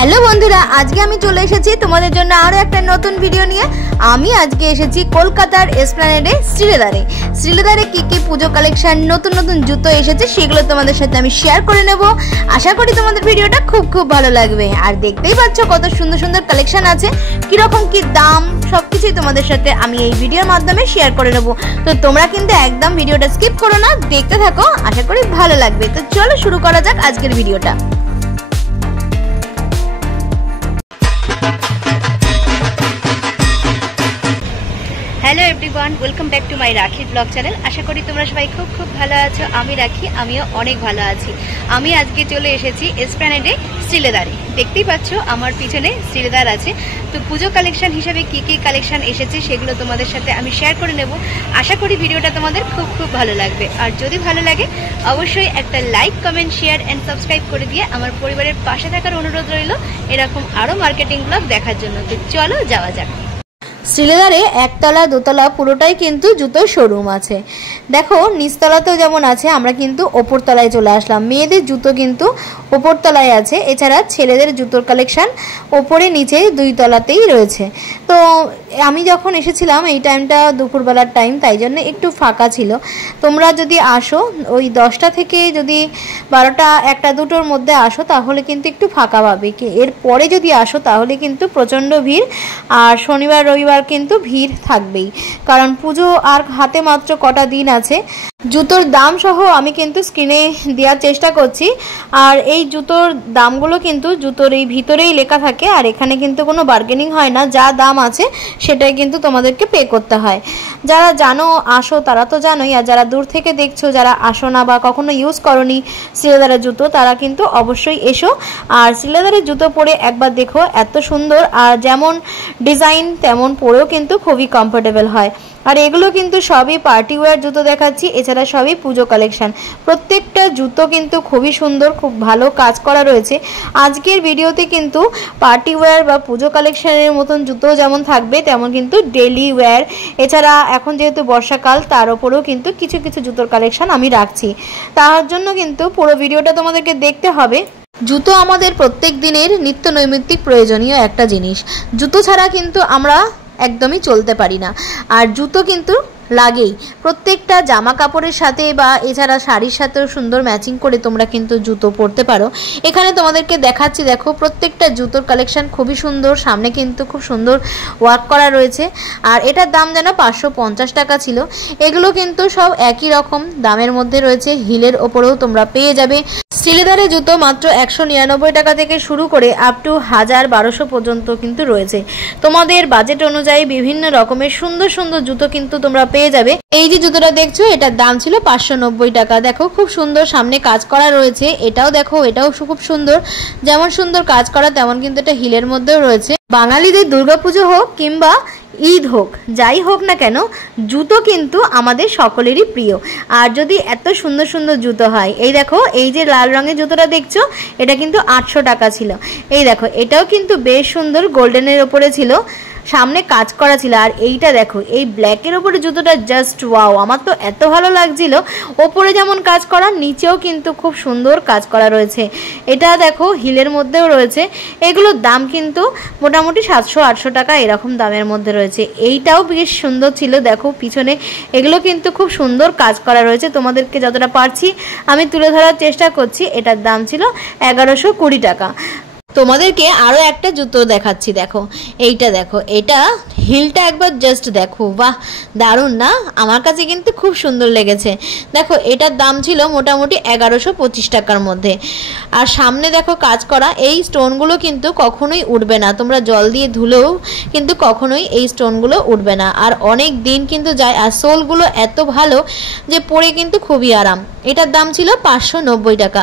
Hello বন্ধুরা, আজকে আমি চলে এসেছি তোমাদের জন্য আরো একটা নতুন ভিডিও নিয়ে। আমি আজকে এসেছি কলকাতার এসপ্ল্যানেডে শ্রীলেদারে কি কি পুজো কালেকশন নতুন নতুন জুতো এসেছে সেগুলো তোমাদের সাথে আমি শেয়ার করে নেব। আশা করি তোমাদের ভিডিওটা খুব ভালো লাগবে। আর দেখতেই পাচ্ছ কত সুন্দর সুন্দর কালেকশন আছে, কিরকম কি দাম সবকিছুই তোমাদের সাথে আমি এই ভিডিওর মাধ্যমে শেয়ার করে নেব। তো তোমরা কিন্তু একদম ভিডিওটা স্কিপ করো না, দেখতে থাকো, আশা করি ভালো লাগবে। তো চলো শুরু করা যাক আজকের ভিডিওটা। Hello everyone, welcome back to my রাখি ব্লগ চ্যানেল। আশা করি তোমরা সবাই খুব ভালো আছো। আমি রাখি, আমিও অনেক ভালো আছি। আমি আজকে চলে এসেছি এসপ্ল্যানেডে শ্রীলেদারে। দেখতেই পাচ্ছ আমার পিছনে শ্রীলেদার আছে। তো পুজো কালেকশন হিসেবে কি কি কালেকশন এসেছে সেগুলো তোমাদের সাথে আমি শেয়ার করে নেব। আশা করি ভিডিওটা তোমাদের খুব ভালো লাগবে। আর যদি ভালো লাগে অবশ্যই একটা like, comment, share and subscribe করে দিয়ে আমার পরিবারের পাশে থাকার অনুরোধ রইল এরকম আরও মার্কেটিং ব্লগ দেখার জন্য। তো চলো যাওয়া যাক। শ্রীলেদারে একতলা দোতলা পুরোটাই কিন্তু জুতোর শোরুম আছে। দেখো নিচতলাতেও যেমন আছে, আমরা কিন্তু ওপর তলায় চলে আসলাম। মেয়েদের জুতো কিন্তু ওপর তলায় আছে, এছাড়া ছেলেদের জুতোর কালেকশন ওপরে নিচে দুই তলাতেই রয়েছে। তো আমি যখন এসেছিলাম এই টাইমটা দুপুরবেলার টাইম, তাই জন্য একটু ফাঁকা ছিল। তোমরা যদি আসো ওই 10টা থেকে যদি 12টা 1টা 2টোর মধ্যে আসো তাহলে কিন্তু একটু ফাঁকা পাবে। এরপরে যদি আসো তাহলে কিন্তু প্রচণ্ড ভিড়, আর শনিবার রবিবার কিন্তু ভিড় থাকবেই, কারণ পুজো আর হাতে মাত্র কটা দিন আছে। জুতোর দাম সহ আমি কিন্তু স্ক্রিনে দেওয়ার চেষ্টা করছি। আর এই জুতোর দামগুলো কিন্তু জুতোর এই ভিতরেই লেখা থাকে, আর এখানে কিন্তু কোনো বার্গেনিং হয় না। যা দাম আছে সেটাই কিন্তু তোমাদেরকে পে করতে হয়। যারা জানো আসো তারা তো জানোই, আর যারা দূর থেকে দেখছো, যারা আসো না বা কখনো ইউজ করনি শ্রীলেদারের জুতো, তারা কিন্তু অবশ্যই এসো আর শ্রীলেদারের জুতো পরে একবার দেখো, এত সুন্দর। আর যেমন ডিজাইন তেমন পরেও কিন্তু খুবই কমফোর্টেবল হয়। আর এগুলো কিন্তু সবই পার্টি ওয়্যার জুতো দেখাচ্ছি, এছাড়া সবই পুজো কালেকশন। প্রত্যেকটা জুতো কিন্তু খুবই সুন্দর, খুব ভালো কাজ করা রয়েছে। আজকের ভিডিওতে কিন্তু পার্টি ওয়্যার বা পুজো কালেকশনের মতন জুতো যেমন থাকবে তেমন কিন্তু ডেলি ওয়্যার, এছাড়া এখন যেহেতু বর্ষাকাল তার ওপরেও কিন্তু কিছু কিছু জুতোর কালেকশন আমি রাখছি। তার জন্য কিন্তু পুরো ভিডিওটা তোমাদেরকে দেখতে হবে। জুতো আমাদের প্রত্যেক দিনের নিত্য নৈমিত্তিক প্রয়োজনীয় একটা জিনিস। জুতো ছাড়া কিন্তু আমরা একদমই চলতে পারি না, আর জুতো কিন্তু লাগেই। প্রত্যেকটা জামা কাপড়ের সাথে বা এছাড়া শাড়ির সাথেও সুন্দর ম্যাচিং করে তোমরা কিন্তু জুতো পরতে পারো। এখানে তোমাদেরকে দেখাচ্ছি, দেখো প্রত্যেকটা জুতোর কালেকশন খুবই সুন্দর, সামনে কিন্তু খুব সুন্দর ওয়ার্ক করা রয়েছে। আর এটার দাম যেন 550 টাকা ছিল। এগুলো কিন্তু সব একই রকম দামের মধ্যে রয়েছে, হিলের ওপরেও তোমরা পেয়ে যাবে। শ্রীলেদারের জুতো মাত্র 199 টাকা থেকে শুরু করে আপ টু 1000-1200 পর্যন্ত কিন্তু রয়েছে। তোমাদের বাজেট অনুযায়ী বিভিন্ন রকমের সুন্দর সুন্দর জুতো কিন্তু তোমরা পেয়ে যাবে। এই যে জুতোটা দেখছো এটার দাম ছিল 590 টাকা। দেখো খুব সুন্দর সামনে কাজ করা রয়েছে। এটাও দেখো, এটাও খুব সুন্দর। যেমন সুন্দর কাজ করা তেমন কিন্তু এটা হিলের মধ্যেও রয়েছে। বাঙালিদের দুর্গাপুজো হোক কিংবা ঈদ হোক, যাই হোক না কেন, জুতো কিন্তু আমাদের সকলেরই প্রিয়। আর যদি এত সুন্দর সুন্দর জুতো হয়, এই দেখো এই যে লাল রঙের জুতোটা দেখছো এটা কিন্তু 800 টাকা ছিল। এই দেখো এটাও কিন্তু বেশ সুন্দর, গোল্ডেনের ওপরে ছিল, সামনে কাজ করা ছিল। আর এইটা দেখো এই ব্ল্যাকের ওপরে জুতোটা জাস্ট ওয়াও, আমার তো এত ভালো লাগছিল। ওপরে যেমন কাজ করা, নিচেও কিন্তু খুব সুন্দর কাজ করা রয়েছে। এটা দেখো হিলের মধ্যেও রয়েছে। এগুলোর দাম কিন্তু মোটামুটি 700-800 টাকা এরকম দামের মধ্যে রয়েছে। এইটাও বেশ সুন্দর ছিল, দেখো পিছনে এগুলো কিন্তু খুব সুন্দর কাজ করা রয়েছে। তোমাদেরকে যতটা পারছি আমি তুলে ধরার চেষ্টা করছি। এটার দাম ছিল 1120 টাকা। তোমাদেরকে আরো একটা জুতো দেখাচ্ছি, দেখো এইটা দেখো, এটা হিলটা একবার জাস্ট দেখো, বাহ দারুণ না? আমার কাছে কিন্তু খুব সুন্দর লেগেছে। দেখো এটার দাম ছিল মোটামুটি 1125 টাকার মধ্যে। আর সামনে দেখো কাজ করা, এই স্টোনগুলো কিন্তু কখনোই উঠবে না, তোমরা জল দিয়ে ধুলেও কিন্তু কখনোই এই স্টোনগুলো উঠবে না। আর অনেক দিন কিন্তু যায়। আর সোলগুলো এত ভালো যে পরে কিন্তু খুবই আরাম। এটার দাম ছিল 590 টাকা।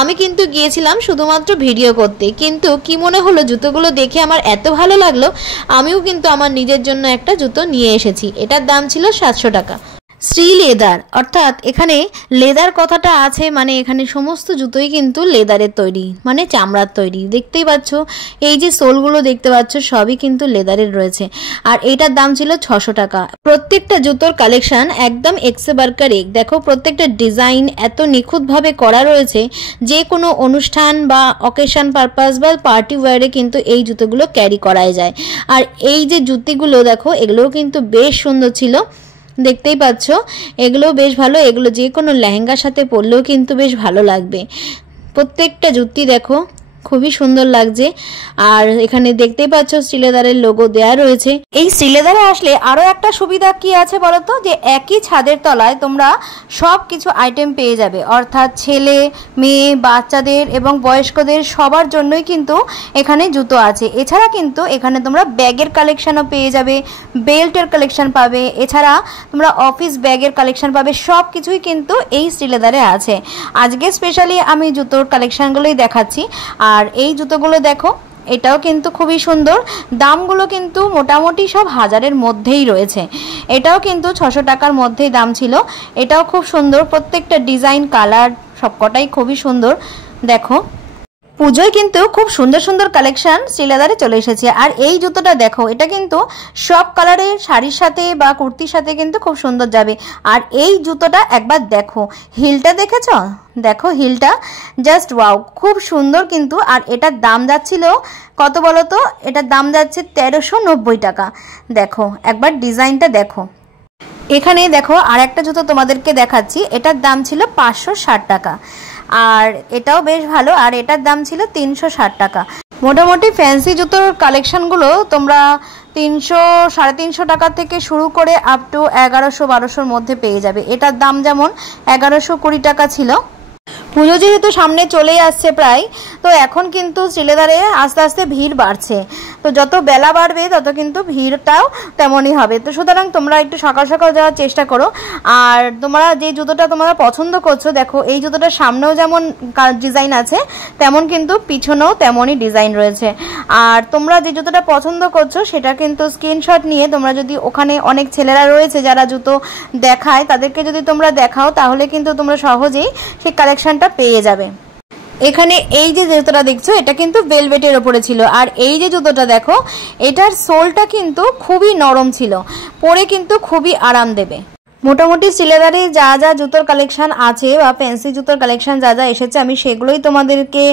আমি কিন্তু গিয়েছিলাম শুধুমাত্র ভিডিও করতে, কিন্তু কি মনে হলো জুতোগুলো দেখে আমার এত ভালো লাগলো, আমিও কিন্তু আমার নিজের জন্য একটা জুতো নিয়ে এসেছি। এটার দাম ছিল 700 টাকা। শ্রী লেদার, অর্থাৎ এখানে লেদার কথাটা আছে, মানে এখানে সমস্ত জুতোই কিন্তু লেদারের তৈরি, মানে চামড়ার তৈরি। দেখতেই পাচ্ছ এই যে সোলগুলো দেখতে পাচ্ছ সবই কিন্তু লেদারের রয়েছে। আর এটার দাম ছিল 600 টাকা। প্রত্যেকটা জুতোর কালেকশন একদম এক্সে বার্কার এক। দেখো প্রত্যেকটা ডিজাইন এত নিখুঁতভাবে করা রয়েছে, যে কোনো অনুষ্ঠান বা অকেশন পারপাস বা পার্টি ওয়্যারে কিন্তু এই জুতোগুলো ক্যারি করাই যায়। আর এই যে জুতিগুলো দেখো এগুলোও কিন্তু বেশ সুন্দর ছিল, দেখতেই পাচ্ছ এগুলো বেশ ভালো। এগুলো যে কোনো লেহেঙ্গার সাথে পরলেও কিন্তু বেশ ভালো লাগবে। প্রত্যেকটা জুতি দেখো খুবই সুন্দর লাগছে। আর এখানে দেখতেই পাচ্ছ শ্রীলেদারের লোগো দেয়া রয়েছে। এই শ্রীলেদারে আসলে আরো একটা সুবিধা কি আছে বলতো, যে একই ছাদের তলায় তোমরা সব কিছু আইটেম পেয়ে যাবে, অর্থাৎ ছেলে মেয়ে বাচ্চাদের এবং বয়স্কদের সবার জন্যই কিন্তু এখানে জুতো আছে। এছাড়া কিন্তু এখানে তোমরা ব্যাগের কালেকশনও পেয়ে যাবে, বেল্টের কালেকশন পাবে, এছাড়া তোমরা অফিস ব্যাগের কালেকশন পাবে। সব কিছুই কিন্তু এই শ্রীলেদারে আছে। আজকে স্পেশালি আমি জুতোর কালেকশনগুলোই দেখাচ্ছি। আর এই জুতোগুলো দেখো এটাও কিন্তু খুবই সুন্দর। দামগুলো কিন্তু মোটামুটি সব 1000-এর মধ্যেই রয়েছে। এটাও কিন্তু 600 টাকার মধ্যেই দাম ছিল। এটাও খুব সুন্দর, প্রত্যেকটা ডিজাইন কালার সবকটাই খুবই সুন্দর। দেখো পুজোয় কিন্তু খুব সুন্দর সুন্দর কালেকশন শ্রীলেদারে চলে এসেছে। আর এই জুতোটা দেখো, এটা কিন্তু সব কালারের শাড়ির সাথে বা কুর্তির সাথে কিন্তু খুব সুন্দর যাবে। আর এই জুতোটা একবার দেখো, হিলটা দেখেছ? দেখো হিলটা জাস্ট ওয়াও, খুব সুন্দর কিন্তু। আর এটার দাম যাচ্ছিল কত বলো তো? এটার দাম যাচ্ছে 1390 টাকা। দেখো একবার ডিজাইনটা দেখো। এখানে দেখো আর একটা জুতো তোমাদেরকে দেখাচ্ছি, এটার দাম ছিল 560 টাকা। আর এটাও বেশ ভালো, আর এটার দাম ছিল 360 টাকা। মোটামুটি ফ্যান্সি জুতোর কালেকশনগুলো তোমরা 300 350 টাকা থেকে শুরু করে আপ টু 1100-1200-র মধ্যে পেয়ে যাবে। এটার দাম যেমন 1120 টাকা ছিল। পুজো যেহেতু সামনে চলেই আসছে প্রায়, তো এখন কিন্তু শ্রীলেদারে আস্তে আস্তে ভিড় বাড়ছে। তো যত বেলা বাড়বে তত কিন্তু ভিড়টাও তেমনই হবে। তো সুতরাং তোমরা একটু সকাল সকাল যাওয়ার চেষ্টা করো। আর তোমরা যে জুতোটা তোমরা পছন্দ করছো, দেখো এই জুতোটার সামনেও যেমন ডিজাইন আছে, তেমন কিন্তু পিছনেও তেমনই ডিজাইন রয়েছে। আর তোমরা যে জুতোটা পছন্দ করছো সেটা কিন্তু স্ক্রিনশট নিয়ে তোমরা যদি, ওখানে অনেক ছেলেরা রয়েছে যারা জুতো দেখায়, তাদেরকে যদি তোমরা দেখাও তাহলে কিন্তু তোমরা সহজেই সেই কালেকশনটা পেয়ে যাবে। এখানে এই যে জুতোটা দেখছো এটা কিন্তু ভেলভেটের ওপরে ছিল। আর এই যে জুতোটা দেখো, এটার সোলটা কিন্তু খুবই নরম ছিল, পরে কিন্তু খুবই আরাম দেবে। মোটামুটি শ্রীলেদারে যা যা জুতোর কালেকশন আছে বা ফ্যান্সি জুতোর কালেকশন যা যা এসেছে, আমি সেগুলোই তোমাদেরকে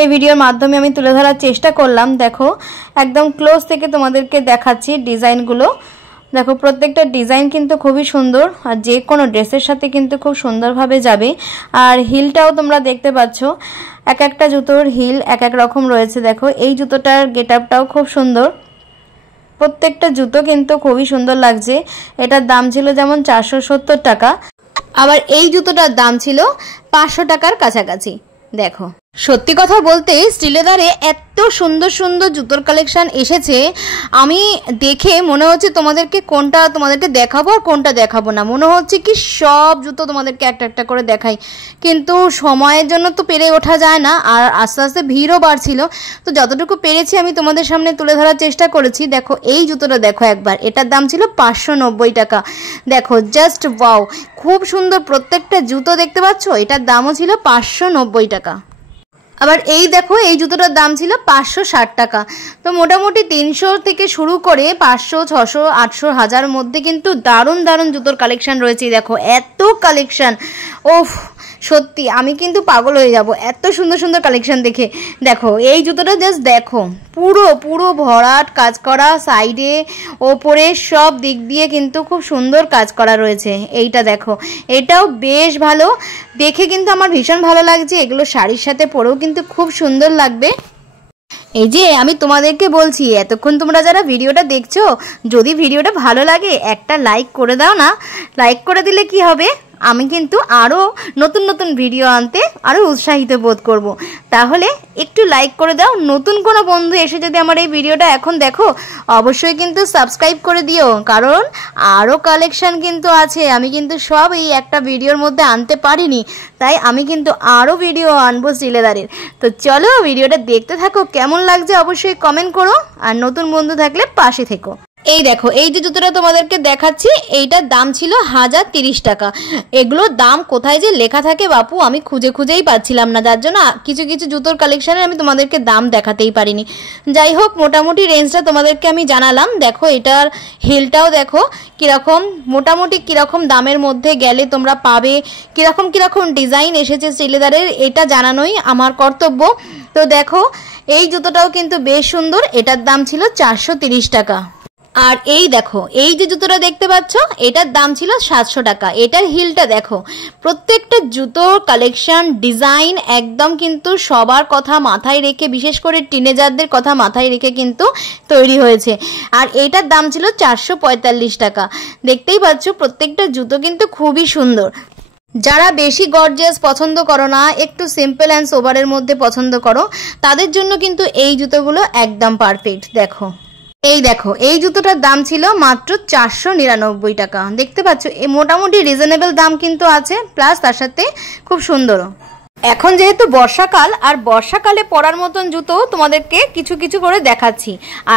এই ভিডিওর মাধ্যমে আমি তুলে ধরার চেষ্টা করলাম। দেখো একদম ক্লোজ থেকে তোমাদেরকে দেখাচ্ছি ডিজাইনগুলো। দেখো প্রত্যেকটা ডিজাইন কিন্তু খুবই সুন্দর, আর যে কোনো ড্রেসের সাথে কিন্তু খুব সুন্দরভাবে যাবে। আর হিলটাও তোমরা দেখতে পাচ্ছ, এক একটা জুতোর হিল এক এক রকম রয়েছে। দেখো এই জুতোটার গেট আপটাও খুব সুন্দর, প্রত্যেকটা জুতো কিন্তু খুবই সুন্দর লাগছে। এটার দাম ছিল যেমন 470 টাকা, আবার এই জুতোটার দাম ছিল 500 টাকার কাছাকাছি। দেখো সত্যি কথা বলতে শ্রীলেদারে এত সুন্দর সুন্দর জুতোর কালেকশন এসেছে, আমি দেখে মনে হচ্ছে তোমাদেরকে দেখাবো আর কোনটা দেখাবো না। মনে হচ্ছে কি সব জুতো তোমাদেরকে একটা একটা করে দেখাই, কিন্তু সময়ের জন্য তো পেরে ওঠা যায় না। আর আস্তে আস্তে ভিড়ও বাড়ছিল, তো যতটুকু পেরেছি আমি তোমাদের সামনে তুলে ধরার চেষ্টা করেছি। দেখো এই জুতোটা দেখো একবার, এটার দাম ছিল 590 টাকা। দেখো জাস্ট ওয়াও, খুব সুন্দর প্রত্যেকটা জুতো দেখতে পাচ্ছ। এটার দামও ছিল 590 টাকা। আবার এই দেখো এই জুতোটার দাম ছিল 560 টাকা। তো মোটামুটি 300 থেকে শুরু করে 500, 600, 800, 1000 মধ্যে কিন্তু দারুণ দারুণ জুতোর কালেকশন রয়েছে। দেখো এত কালেকশন, ওফ সত্যি আমি কিন্তু পাগল হয়ে যাব এত সুন্দর সুন্দর কালেকশন দেখে। দেখো এই জুতোটা জাস্ট দেখো, পুরো পুরো ভরাট কাজ করা, সাইডে ওপরে সব দিক দিয়ে কিন্তু খুব সুন্দর কাজ করা রয়েছে। এইটা দেখো, এটাও বেশ ভালো দেখে, কিন্তু আমার ভীষণ ভালো লাগছে। এগুলো শাড়ির সাথে পরেও কিন্তু খুব সুন্দর লাগবে। এই যে আমি তোমাদেরকে বলছি, এতক্ষণ তোমরা যারা ভিডিওটা দেখছো, যদি ভিডিওটা ভালো লাগে একটা লাইক করে দাও না। লাইক করে দিলে কি হবে, আমি কিন্তু আরও নতুন নতুন ভিডিও আনতে আরও উৎসাহিত বোধ করব। তাহলে একটু লাইক করে দাও। নতুন কোনো বন্ধু এসে যদি আমার এই ভিডিওটা এখন দেখো, অবশ্যই কিন্তু সাবস্ক্রাইব করে দিও, কারণ আরও কালেকশন কিন্তু আছে। আমি কিন্তু সব এই একটা ভিডিওর মধ্যে আনতে পারিনি, তাই আমি কিন্তু আরও ভিডিও আনবো শ্রীলেদারের। তো চলো ভিডিওটা দেখতে থাকো, কেমন লাগছে অবশ্যই কমেন্ট করো, আর নতুন বন্ধু থাকলে পাশে থেকো। এই দেখো, এই যে জুতোটা তোমাদেরকে দেখাচ্ছি, এইটার দাম ছিল 1030 টাকা। এগুলোর দাম কোথায় যে লেখা থাকে বাপু, আমি খুঁজে খুঁজেই পাচ্ছিলাম না, যার জন্য কিছু কিছু জুতোর কালেকশানে আমি তোমাদেরকে দাম দেখাতেই পারিনি। যাই হোক, মোটামুটি রেঞ্জটা তোমাদেরকে আমি জানালাম। দেখো এটার হিলটাও দেখো কীরকম, মোটামুটি কীরকম দামের মধ্যে গেলে তোমরা পাবে, কীরকম কীরকম ডিজাইন এসেছে শ্রীলেদারের, এটা জানানোই আমার কর্তব্য। তো দেখো এই জুতোটাও কিন্তু বেশ সুন্দর, এটার দাম ছিল 430 টাকা। আর এই দেখো, এই যে জুতোটা দেখতে পাচ্ছ, এটার দাম ছিল 700 টাকা। এটার হিলটা দেখো, প্রত্যেকটা জুতোর কালেকশন ডিজাইন একদম কিন্তু সবার কথা মাথায় রেখে, বিশেষ করে টিনেজারদের কথা মাথায় রেখে কিন্তু তৈরি হয়েছে। আর এটার দাম ছিল 445 টাকা। দেখতেই পাচ্ছ প্রত্যেকটা জুতো কিন্তু খুবই সুন্দর। যারা বেশি গর্জিয়াস পছন্দ করো না, একটু সিম্পল অ্যান্ড সোবারের মধ্যে পছন্দ করো, তাদের জন্য কিন্তু এই জুতোগুলো একদম পারফেক্ট। দেখো এই দেখো, এই জুতোটার দাম ছিল মাত্র 499 টাকা। দেখতে পাচ্ছ মোটামুটি রিজনেবল দাম কিন্তু আছে, প্লাস তার সাথে খুব সুন্দরও। এখন যেহেতু বর্ষাকাল, আর বর্ষাকালে পরার মতন জুতো তোমাদেরকে কিছু কিছু করে দেখাচ্ছি,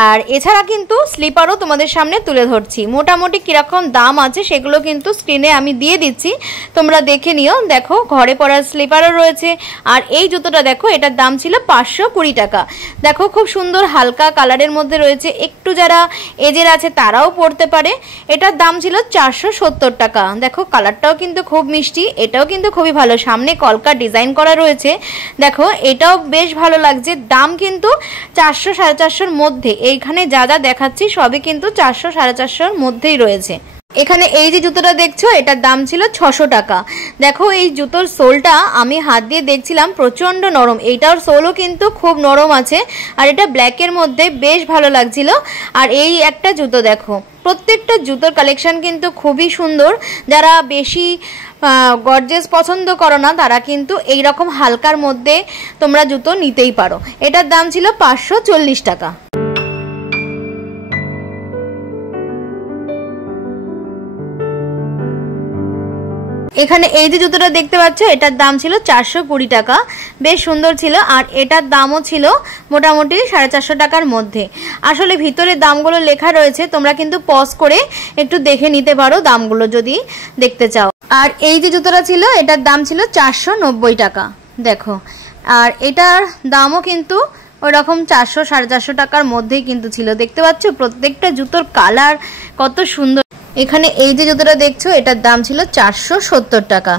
আর এছাড়া কিন্তু স্লিপারও তোমাদের সামনে তুলে ধরছি। মোটামুটি কীরকম দাম আছে সেগুলো কিন্তু স্ক্রিনে আমি দিয়ে দিচ্ছি, তোমরা দেখে নিও। দেখো ঘরে পরার স্লিপারও রয়েছে। আর এই জুতোটা দেখো, এটার দাম ছিল 520 টাকা। দেখো খুব সুন্দর হালকা কালারের মধ্যে রয়েছে, একটু যারা এজের আছে তারাও পরতে পারে। এটার দাম ছিল 470 টাকা। দেখো কালারটাও কিন্তু খুব মিষ্টি, এটাও কিন্তু খুবই ভালো, সামনে কলকা ডিজাইন করা রয়েছে। দেখো এটাও বেশ ভালো লাগছে। দাম কিন্তু 400 450-র মধ্যে। এইখানে যা যা দেখাচ্ছি সবই কিন্তু 400 450-র মধ্যেই রয়েছে। এখানে এই যে জুতোটা দেখছো, এটার দাম ছিল 600 টাকা। দেখো এই জুতোর সোলটা আমি হাত দিয়ে দেখছিলাম, প্রচন্ড নরম। এইটার সোলও কিন্তু খুব নরম আছে, আর এটা ব্ল্যাকের মধ্যে বেশ ভালো লাগছিল। আর এই একটা জুতো দেখো, প্রত্যেকটা জুতোর কালেকশন কিন্তু খুবই সুন্দর। যারা বেশি গর্জেস পছন্দ করো না, তারা কিন্তু এই রকম হালকার মধ্যে তোমরা জুতো নিতেই পারো। এটার দাম ছিল 540 টাকা। এখানে এই যে জুতোটা দেখতে পাচ্ছ, এটার দাম ছিল 420 টাকা। বেশ সুন্দর ছিল, আর এটার দামও ছিল মোটামুটি 450 টাকার মধ্যে। আসলে ভিতরে দামগুলো লেখা রয়েছে, তোমরা কিন্তু পজ করে একটু দেখে নিতে পারো দামগুলো যদি দেখতে চাও। আর এই যে জুতোটা ছিল, এটার দাম ছিল 490 টাকা। দেখো, আর এটার দামও কিন্তু ওই রকম 400 450 টাকার মধ্যেই কিন্তু ছিল। দেখতে পাচ্ছ প্রত্যেকটা জুতোর কালার কত সুন্দর। এখানে এই যে জুতোটা দেখছো, এটার দাম ছিল 470 টাকা।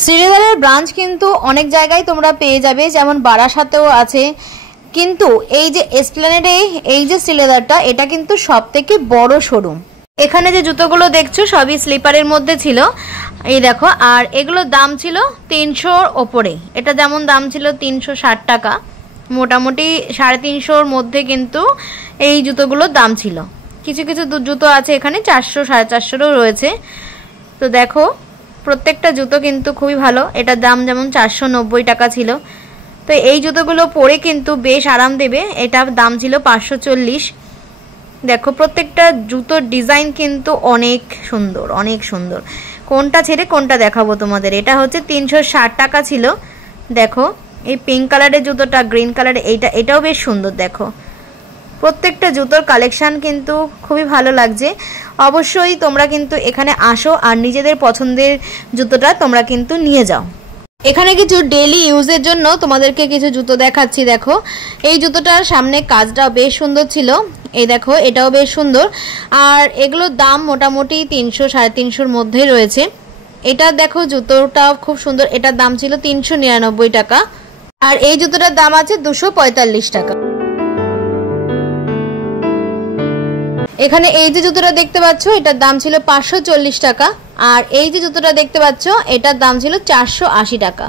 শ্রীলেদারের ব্রাঞ্চ কিন্তু অনেক জায়গায় তোমরা পেয়ে যাবে, যেমন বারাসাতেও আছে। কিন্তু এই যে এসপ্ল্যানেডে এই যে শ্রীলেদারটা, এটা কিন্তু সব থেকে বড় শোরুম। এখানে যে জুতোগুলো দেখছো সবই স্লিপারের মধ্যে ছিল, এই দেখো। আর এগুলোর দাম ছিল 300-র ওপরে। এটা যেমন দাম ছিল 360 টাকা, মোটামুটি 350-র মধ্যে কিন্তু এই জুতোগুলোর দাম ছিল। কিছু কিছু জুতো আছে এখানে 400 450-রও রয়েছে। তো দেখো প্রত্যেকটা জুতো কিন্তু খুবই ভালো। এটার দাম যেমন 490 টাকা ছিল। তো এই জুতোগুলো পরে কিন্তু বেশ আরাম দেবে। এটার দাম ছিল 540। দেখো প্রত্যেকটা জুতোর ডিজাইন কিন্তু অনেক সুন্দর, অনেক সুন্দর। কোনটা ছেড়ে কোনটা দেখাবো তোমাদের। এটা হচ্ছে 360 টাকা ছিল। দেখো এই পিঙ্ক কালারের জুতোটা, গ্রিন কালারের এটাও বেশ সুন্দর। দেখো প্রত্যেকটা জুতোর কালেকশন কিন্তু খুবই ভালো লাগছে। অবশ্যই তোমরা কিন্তু এখানে আসো আর নিজেদের পছন্দের জুতোটা তোমরা কিন্তু নিয়ে যাও। এখানে কিছু ডেইলি ইউজের জন্য তোমাদেরকে কিছু জুতো দেখাচ্ছি। দেখো এই জুতোটার সামনে কাজটা বেশ সুন্দর ছিল। এই দেখো এটাও বেশ সুন্দর। আর এগুলোর দাম মোটামুটি 300 350-র মধ্যেই রয়েছে। এটা দেখো জুতোটাও খুব সুন্দর। এটার দাম ছিল 399 টাকা। আর এই জুতোটার দাম আছে 245 টাকা। এখানে এই যে জুতোটা দেখতে পাচ্ছ, এটার দাম ছিল 540 টাকা। আর এই যে জুতোটা দেখতে পাচ্ছ, এটার দাম ছিল 480 টাকা।